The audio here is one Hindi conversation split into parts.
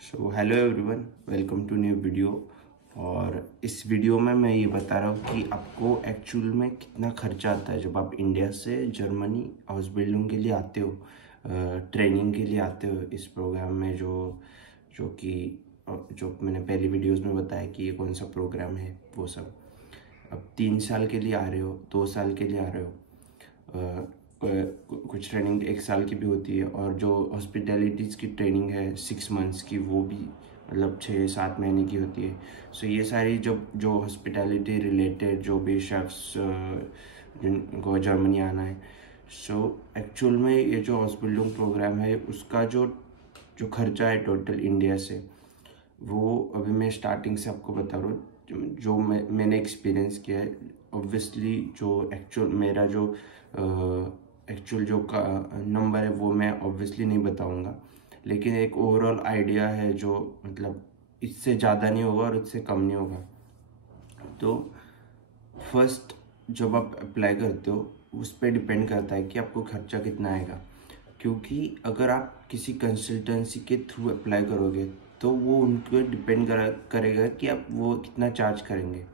So hello everyone, welcome to new video. और इस वीडियो में मैं ये बता रहा हूँ कि आपको एक्चुअल में कितना खर्चा आता है जब आप इंडिया से जर्मनी हाउस बिल्डिंग के लिए आते हो, ट्रेनिंग के लिए आते हो इस प्रोग्राम में। जो कि जो मैंने पहली वीडियोस में बताया कि ये कौन सा प्रोग्राम है वो सब। अब 3 साल के लिए आ रहे हो, 2 साल के लिए आ रहे हो, कुछ ट्रेनिंग 1 साल की भी होती है, और जो हॉस्पिटैलिटीज़ की ट्रेनिंग है 6 मंथ्स की, वो भी मतलब 6-7 महीने की होती है। सो ये सारी जो हॉस्पिटैलिटी रिलेटेड जो भी शेफ्स जिनको जर्मनी आना है, सो एक्चुअल में ये जो हॉस्पिटल प्रोग्राम है उसका जो जो खर्चा है टोटल इंडिया से, वो अभी मैं स्टार्टिंग से आपको बता रहा हूँ जो मैंने एक्सपीरियंस किया है। ऑब्वियसली जो एक्चुअल मेरा जो एक्चुअल जो का नंबर है वो मैं ऑब्वियसली नहीं बताऊंगा, लेकिन एक ओवरऑल आइडिया है जो मतलब इससे ज़्यादा नहीं होगा और इससे कम नहीं होगा। तो फर्स्ट जब आप अप्लाई करते हो उस पर डिपेंड करता है कि आपको खर्चा कितना आएगा, क्योंकि अगर आप किसी कंसल्टेंसी के थ्रू अप्लाई करोगे तो वो उनको डिपेंड करेगा कि आप वो कितना चार्ज करेंगे।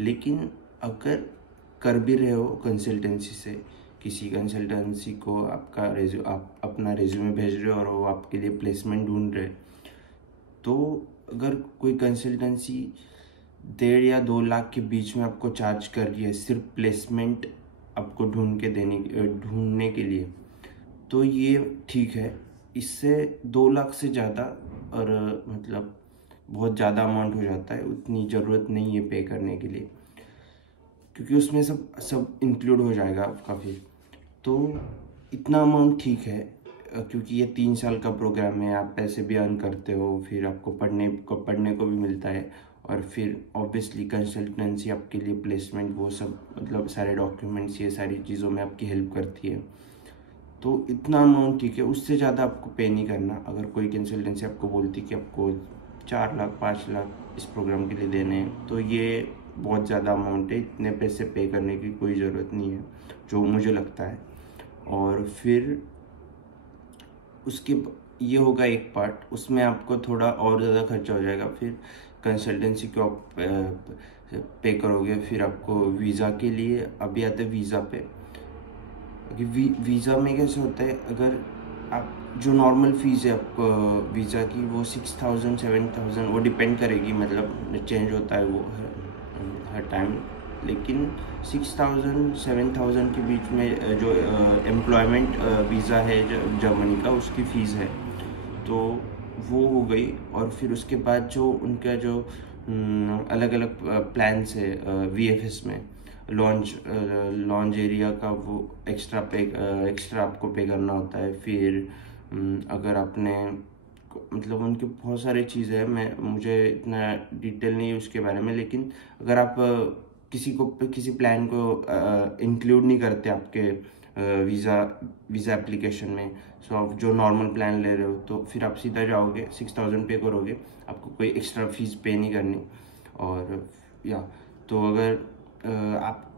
लेकिन अगर कर भी रहे हो कंसल्टेंसी से, किसी कंसल्टेंसी को आप अपना रेज्यूमे भेज रहे हो और वो आपके लिए प्लेसमेंट ढूंढ रहे, तो अगर कोई कंसल्टेंसी 1.5 या 2 लाख के बीच में आपको चार्ज कर रही है सिर्फ प्लेसमेंट आपको ढूंढने के लिए, तो ये ठीक है। इससे 2 लाख से ज़्यादा और मतलब बहुत ज़्यादा अमाउंट हो जाता है, उतनी ज़रूरत नहीं है पे करने के लिए, क्योंकि उसमें सब सब इंक्लूड हो जाएगा आपका। फिर तो इतना अमाउंट ठीक है, क्योंकि ये 3 साल का प्रोग्राम है, आप पैसे भी अर्न करते हो, फिर आपको पढ़ने को भी मिलता है, और फिर ऑब्वियसली कंसल्टेंसी आपके लिए प्लेसमेंट वो सब मतलब सारे डॉक्यूमेंट्स ये सारी चीज़ों में आपकी हेल्प करती है। तो इतना अमाउंट ठीक है, उससे ज़्यादा आपको पे नहीं करना। अगर कोई कंसल्टेंसी आपको बोलती कि आपको 4 लाख 5 लाख इस प्रोग्राम के लिए देने हैं, तो ये बहुत ज़्यादा अमाउंट है, इतने पैसे पे करने की कोई ज़रूरत नहीं है जो मुझे लगता है। और फिर उसके ये होगा एक पार्ट, उसमें आपको थोड़ा और ज़्यादा खर्चा हो जाएगा। फिर कंसल्टेंसी को आप पे करोगे, फिर आपको वीज़ा के लिए अभी आते हैं वीज़ा पे। वीज़ा में कैसे होता है, अगर आप जो नॉर्मल फ़ीस है आप वीज़ा की वो 6,000 7,000 वो डिपेंड करेगी, मतलब चेंज होता है वो हर टाइम। लेकिन 6,000 7,000 के बीच में जो एम्प्लॉयमेंट वीज़ा है जर्मनी का, उसकी फ़ीस है, तो वो हो गई। और फिर उसके बाद जो उनका जो अलग अलग प्लान्स है VFS में, लॉन्च एरिया का वो एक्स्ट्रा आपको पे करना होता है। फिर अगर आपने मतलब उनकी बहुत सारी चीज़ें हैं, मुझे इतना डिटेल नहीं है उसके बारे में, लेकिन अगर आप किसी प्लान को इंक्लूड नहीं करते आपके वीज़ा एप्लीकेशन में, सो आप जो नॉर्मल प्लान ले रहे हो, तो फिर आप सीधा जाओगे 6,000 पे करोगे, आपको कोई एक्स्ट्रा फीस पे नहीं करनी। और या तो अगर आप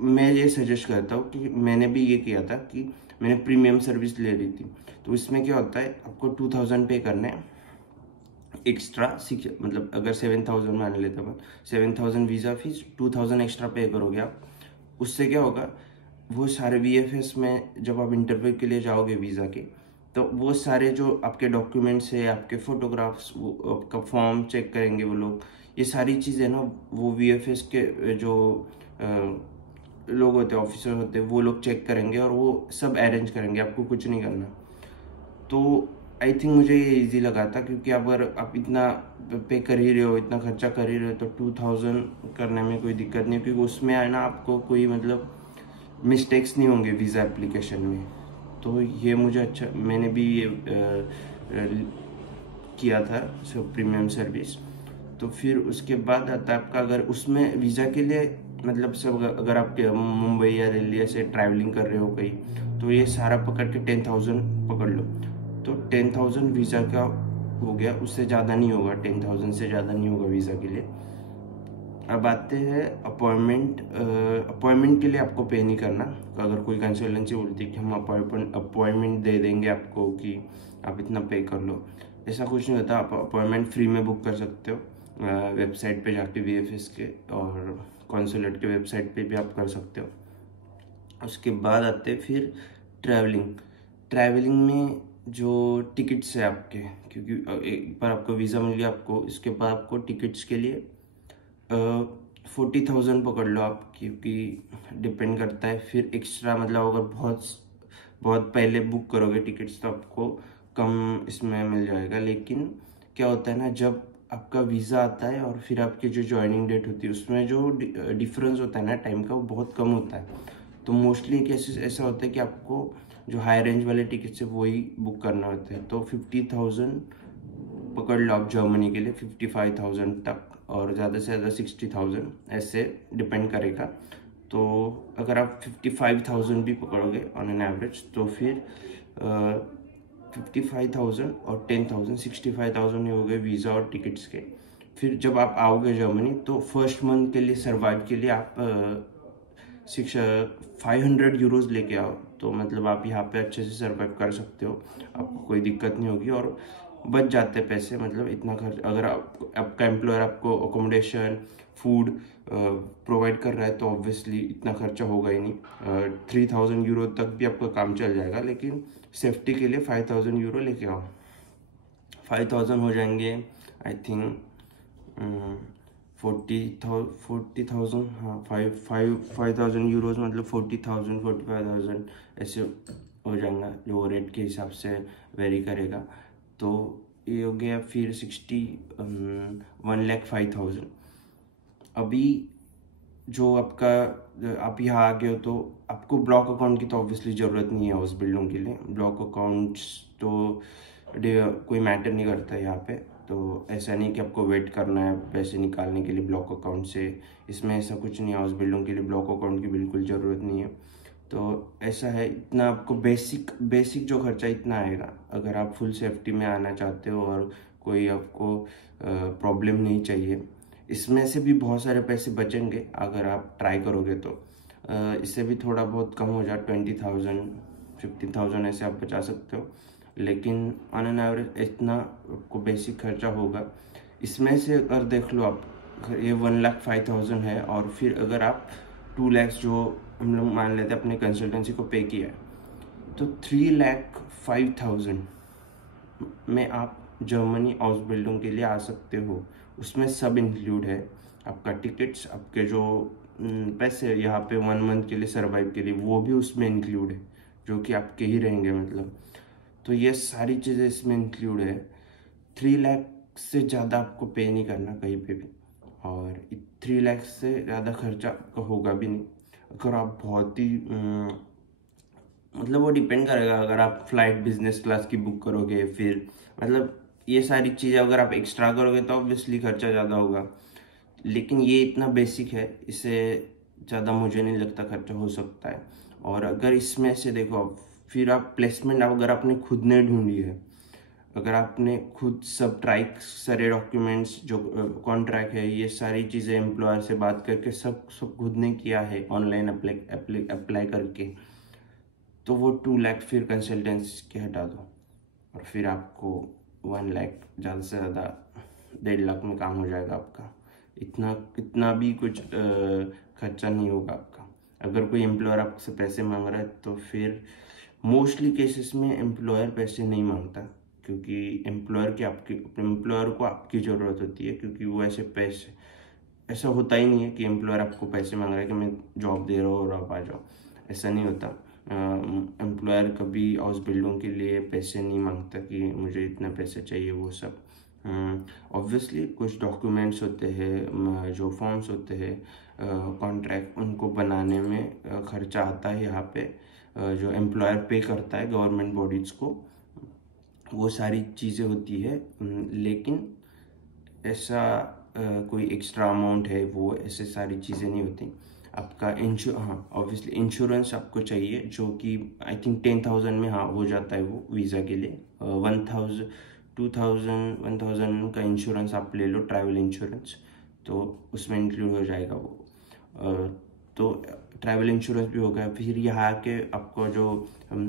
मैं ये सजेस्ट करता हूँ कि मैंने भी ये किया था कि मैंने प्रीमियम सर्विस ले रही थी, तो इसमें क्या होता है, आपको 2,000 पे करना है एक्स्ट्रा। मतलब अगर 7,000 मान लेता हूँ, 7,000 वीज़ा फीस, 2,000 एक्स्ट्रा पे करोगे आप। उससे क्या होगा, वो सारे VFS में जब आप इंटरव्यू के लिए जाओगे वीज़ा के, तो वो सारे जो आपके डॉक्यूमेंट्स है, आपके फोटोग्राफ्स, वो आपका फॉर्म चेक करेंगे वो लोग, ये सारी चीज़ें ना वो VFS के जो लोग होते हैं, ऑफिसर होते हैं, वो लोग चेक करेंगे और वो सब अरेंज करेंगे, आपको कुछ नहीं करना। तो आई थिंक मुझे ये इजी लगा था, क्योंकि अगर आप इतना पे कर ही रहे हो, इतना खर्चा कर ही रहे हो, तो 2,000 करने में कोई दिक्कत नहीं, क्योंकि उसमें है ना आपको कोई मतलब मिस्टेक्स नहीं होंगे वीज़ा एप्लीकेशन में। तो ये मुझे अच्छा, मैंने भी ये किया था सब प्रीमियम सर्विस। तो फिर उसके बाद आता है आपका, अगर उसमें वीज़ा के लिए मतलब सब अगर आप मुंबई या दिल्ली से ट्रैवलिंग कर रहे हो कहीं, तो ये सारा पकड़ के 10,000 पकड़ लो, तो 10,000 वीज़ा का हो गया, उससे ज़्यादा नहीं होगा, 10,000 से ज़्यादा नहीं होगा वीज़ा के लिए। अब आते हैं अपॉइंटमेंट के लिए आपको पे नहीं करना। अगर कोई कंसल्टेंसी बोलती है कि हम अपॉइंटमेंट दे देंगे आपको कि आप इतना पे कर लो, ऐसा कुछ नहीं होता, आप अपॉइंटमेंट फ्री में बुक कर सकते हो वेबसाइट पे जाके VFS के, और कॉन्सुलेट के वेबसाइट पे भी आप कर सकते हो। उसके बाद आते फिर ट्रैवलिंग में जो टिकट्स है आपके, क्योंकि एक बार आपको वीज़ा मिल गया आपको, इसके बाद आपको टिकट्स के लिए 40,000 पकड़ लो आप, क्योंकि डिपेंड करता है फिर एक्स्ट्रा, मतलब अगर बहुत बहुत पहले बुक करोगे टिकट्स तो आपको कम इसमें मिल जाएगा। लेकिन क्या होता है ना, जब आपका वीज़ा आता है और फिर आपकी जो ज्वाइनिंग डेट होती है उसमें जो डिफरेंस होता है ना टाइम का, वो बहुत कम होता है। तो मोस्टली केसेस ऐसा होता है कि आपको जो हाई रेंज वाले टिकट्स है वही बुक करना होता है। तो 50,000 पकड़ लो आप जर्मनी के लिए, 55,000 तक, और ज़्यादा से ज़्यादा 60,000, ऐसे डिपेंड करेगा। तो अगर आप 55,000 भी पकड़ोगे ऑन एन एवरेज, तो फिर 55,000 और 10,000, 65,000 ही हो गए वीज़ा और टिकट्स के। फिर जब आप आओगे जर्मनी तो फर्स्ट मंथ के लिए सर्वाइव के लिए आप 500 यूरोज लेके आओ, तो मतलब आप यहाँ पे अच्छे से सर्वाइव कर सकते हो, आपको कोई दिक्कत नहीं होगी और बच जाते पैसे। मतलब इतना खर्च, अगर आपका एम्प्लॉयर आपको अकोमोडेशन फूड प्रोवाइड कर रहा है तो ऑब्वियसली इतना खर्चा होगा ही नहीं। 3,000 यूरो तक भी आपका काम चल जाएगा, लेकिन सेफ्टी के लिए 5,000 यूरो लेके आओ। 5,000 हो जाएंगे आई थिंक 40,000, हाँ 5,000 यूरोज, मतलब 40,000 45,000 ऐसे हो जाएगा, जो रेट के हिसाब से वेरी करेगा। तो ये हो गया फिर 1,05,000। अभी जो आपका, आप यहाँ आ गए हो तो आपको ब्लॉक अकाउंट की तो ऑब्वियसली ज़रूरत नहीं है हाउस बिल्डिंग के लिए। ब्लॉक अकाउंट्स तो कोई मैटर नहीं करता है यहाँ पे। तो ऐसा नहीं कि आपको वेट करना है पैसे निकालने के लिए ब्लॉक अकाउंट से, इसमें ऐसा कुछ नहीं है। हाउस बिल्डिंग के लिए ब्लॉक अकाउंट की बिल्कुल ज़रूरत नहीं है। तो ऐसा है, इतना आपको बेसिक जो खर्चा इतना आएगा। अगर आप फुल सेफ्टी में आना चाहते हो और कोई आपको प्रॉब्लम नहीं चाहिए, इसमें से भी बहुत सारे पैसे बचेंगे अगर आप ट्राई करोगे तो। इससे भी थोड़ा बहुत कम हो जाए, 20,000 15,000 ऐसे आप बचा सकते हो। लेकिन ऑन एन एवरेज इतना आपको बेसिक खर्चा होगा। इसमें से अगर देख लो आप, ये 1,05,000 है, और फिर अगर आप 2 लाख जो हम लोग मान लेते हैं अपने कंसल्टेंसी को पे किया है, तो 3,05,000 में आप जर्मनी हाउस बिल्डिंग के लिए आ सकते हो। उसमें सब इंक्लूड है, आपका टिकट्स, आपके जो पैसे यहाँ पे 1 मंथ के लिए सर्वाइव के लिए, वो भी उसमें इंक्लूड है, जो कि आपके ही रहेंगे मतलब। तो ये सारी चीज़ें इसमें इंक्लूड है। 3 लाख से ज़्यादा आपको पे नहीं करना कहीं पे भी, और 3 लाख से ज़्यादा खर्चा आपका होगा भी नहीं। अगर आप बहुत ही मतलब वो डिपेंड करेगा, अगर आप फ्लाइट बिजनेस क्लास की बुक करोगे, फिर मतलब ये सारी चीज़ें अगर आप एक्स्ट्रा करोगे तो ऑब्वियसली खर्चा ज़्यादा होगा। लेकिन ये इतना बेसिक है, इससे ज़्यादा मुझे नहीं लगता खर्चा हो सकता है। और अगर इसमें से देखो, फिर आप प्लेसमेंट अगर आपने खुद ने ढूंढी है, अगर आपने खुद सब ट्राई सारे डॉक्यूमेंट्स जो कॉन्ट्रैक्ट है, ये सारी चीज़ें एम्प्लॉयर से बात करके सब खुद ने किया है ऑनलाइन अप्लाई करके, तो वो 2 लाख फिर कंसल्टेंसी के हटा दो, और फिर आपको 1 लाख, ज़्यादा से ज़्यादा 1.5 लाख में काम हो जाएगा आपका। इतना भी कुछ खर्चा नहीं होगा आपका। अगर कोई एम्प्लॉयर आपसे पैसे मांग रहा है तो फिर मोस्टली केसेस में एम्प्लॉयर पैसे नहीं मांगता, क्योंकि एम्प्लॉयर को आपकी ज़रूरत होती है, क्योंकि वो ऐसा होता ही नहीं है कि एम्प्लॉयर आपको पैसे मांग रहा है कि मैं जॉब दे रहा हूँ और आप आ जाओ, ऐसा नहीं होता। एम्प्लॉयर कभी हाउस बिल्डिंग के लिए पैसे नहीं मांगता कि मुझे इतना पैसे चाहिए, वो सब। ऑब्वियसली कुछ डॉक्यूमेंट्स होते हैं, जो फॉर्म्स होते हैं कॉन्ट्रैक्ट, उनको बनाने में खर्चा आता है यहाँ पे, जो एम्प्लॉयर पे करता है गवर्नमेंट बॉडीज़ को, वो सारी चीज़ें होती है। लेकिन ऐसा कोई एक्स्ट्रा अमाउंट है वो, ऐसे सारी चीज़ें नहीं होती। आपका हाँ ऑब्वियसली इंश्योरेंस आपको चाहिए, जो कि आई थिंक 10,000 में हाँ हो जाता है वो वीज़ा के लिए। 1,000 का इंश्योरेंस आप ले लो, ट्रैवल इंश्योरेंस, तो उसमें इंक्लूड हो जाएगा वो। तो ट्रैवल इंश्योरेंस भी होगा, फिर यहाँ के आपको जो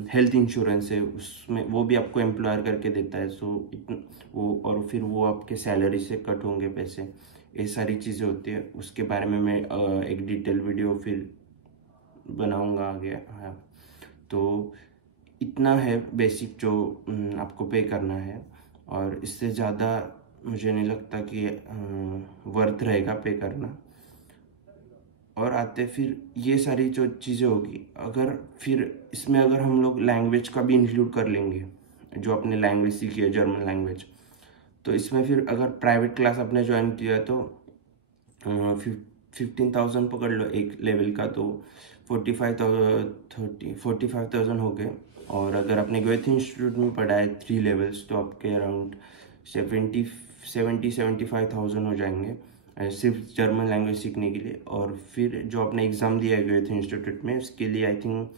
हेल्थ इंश्योरेंस है उसमें वो भी आपको एम्प्लॉयर करके देता है। सो वो और फिर वो आपके सैलरी से कट होंगे पैसे, ये सारी चीज़ें होती है। उसके बारे में मैं एक डिटेल वीडियो फिर बनाऊंगा आगे। हाँ, तो इतना है बेसिक जो आपको पे करना है, और इससे ज़्यादा मुझे नहीं लगता कि वर्थ रहेगा पे करना। और आते फिर ये सारी जो चीज़ें होगी, अगर फिर इसमें अगर हम लोग लैंग्वेज का भी इंक्लूड कर लेंगे, जो अपने लैंग्वेज सीखी है जर्मन लैंग्वेज, तो इसमें फिर अगर प्राइवेट क्लास आपने ज्वाइन किया तो 15,000 पकड़ लो एक लेवल का, तो 45,000 हो गए। और अगर आपने गोएथ इंस्टीट्यूट में पढ़ा है 3 लेवल्स, तो आपके अराउंड 75,000 हो जाएंगे सिर्फ जर्मन लैंग्वेज सीखने के लिए। और फिर जो आपने एग्ज़ाम दिया है गोएथ इंस्टीट्यूट में, उसके लिए आई थिंक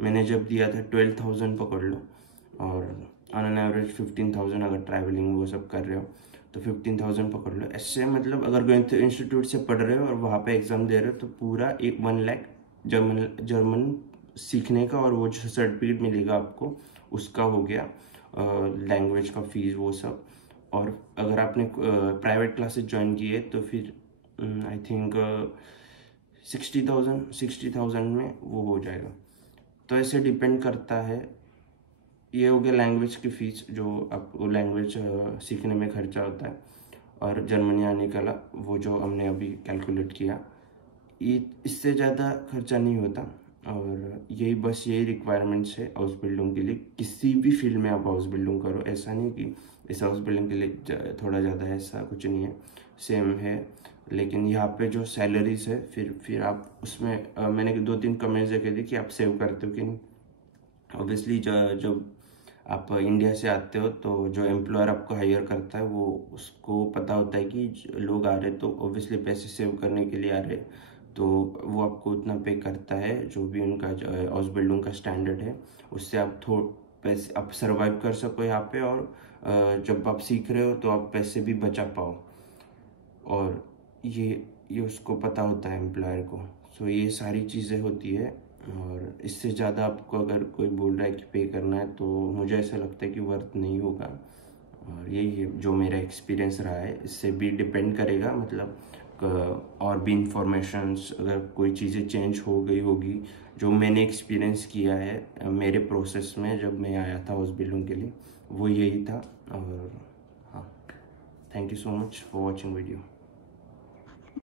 मैंने जब दिया था 12,000 पकड़ लो, और ऑन एन एवरेज 15,000 अगर ट्रैवलिंग वो सब कर रहे हो तो 15,000 पकड़ लो। ऐसे मतलब अगर गोएथ इंस्टीट्यूट से पढ़ रहे हो और वहाँ पे एग्ज़ाम दे रहे हो तो पूरा 1 लाख जर्मन सीखने का, और वो जो सर्टिफिकेट मिलेगा आपको उसका हो गया लैंग्वेज का फीस वो सब। और अगर आपने प्राइवेट क्लासेस ज्वाइन की है तो फिर आई थिंक 60,000 में वो हो जाएगा। तो ऐसे डिपेंड करता है। ये हो गया लैंग्वेज की फ़ीस जो आपको लैंग्वेज सीखने में खर्चा होता है, और जर्मनी आने का वो जो हमने अभी कैलकुलेट किया, ये इससे ज़्यादा खर्चा नहीं होता। और यही बस यही रिक्वायरमेंट्स है हाउस बिल्डिंग के लिए। किसी भी फील्ड में आप हाउस बिल्डिंग करो, ऐसा नहीं कि इस हाउस बिल्डिंग के लिए थोड़ा ज़्यादा है, ऐसा कुछ नहीं है, सेम है। लेकिन यहाँ पे जो सैलरीज है फिर आप उसमें मैंने 2-3 कमेंट्स देखे थे कि आप सेव करते हो कि नहीं। ऑब्वियसली जब आप इंडिया से आते हो तो जो एम्प्लॉयर आपको हायर करता है वो उसको पता होता है कि लोग आ रहे तो ऑब्वियसली पैसे सेव करने के लिए आ रहे, तो वो आपको उतना पे करता है जो भी उनका हाउस बिल्डिंग का स्टैंडर्ड है, उससे आप पैसे आप सर्वाइव कर सको यहाँ पे। और जब आप सीख रहे हो तो आप पैसे भी बचा पाओ, और ये उसको पता होता है एम्प्लॉयर को। सो ये सारी चीज़ें होती है, और इससे ज़्यादा आपको अगर कोई बोल रहा है कि पे करना है तो मुझे ऐसा लगता है कि वर्थ नहीं होगा। और यही है जो मेरा एक्सपीरियंस रहा है, इससे भी डिपेंड करेगा मतलब और भी इंफॉर्मेशंस अगर कोई चीज़ें चेंज हो गई होगी, जो मैंने एक्सपीरियंस किया है मेरे प्रोसेस में जब मैं आया था हाउस बिल्डिंग के लिए, वो यही था। और हाँ, thank you so much for watching video.